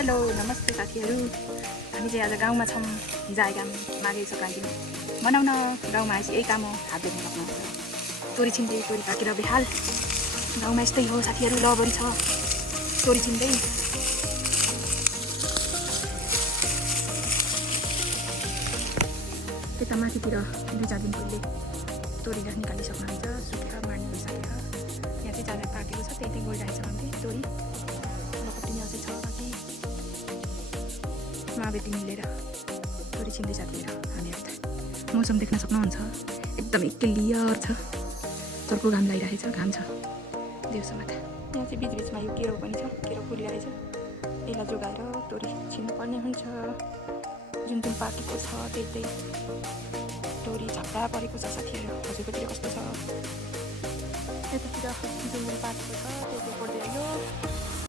Hello नमस्ते साथीहरू। हामी चाहिँ आज गाउँमा छौँ। जाएगा माघे सङ्क्रान्ति बनाउन गाउँमा आएपछि यही काम हो, हात देख्न सक्नुहुन्छ। तोरी छिन्दै तोरी पाकेर बेहाल गाउँमा यस्तै हो साथीहरू। लबरी छ तोरी छिन्दै। त्यता माथितिर 2-4 दिन पहिले तोरी निकालिसक्नुहुन्छ। सुकेर मार्ने भइसकेर यहाँ चाहिँ जाँदा पाकेको छ, त्यही गइरहेछ हामीले तोरी। लपट्टिने अझै छ बाँकी। माबेटी मिलेर तोरी छिन्दै साथीहरू हामीहरू त। मौसम देख्न सक्नुहुन्छ, एकदमै क्लियर छ। चर्को घाम लागिरहेछ, घाम छ देउसम्म त। यहाँ चाहिँ बिचबिचमा यो केरो पनि छ, केरो फुलिरहेछ। यसलाई जोगाएर तोरी छिन्नुपर्ने हुन्छ। जुन जुन पाकेको छ त्यही तोरी झप्डा परेको छ साथीहरू। हजुरकोतिर कस्तो छ? यतातिर जुन जुन पाकेको छ त्यो पर्दै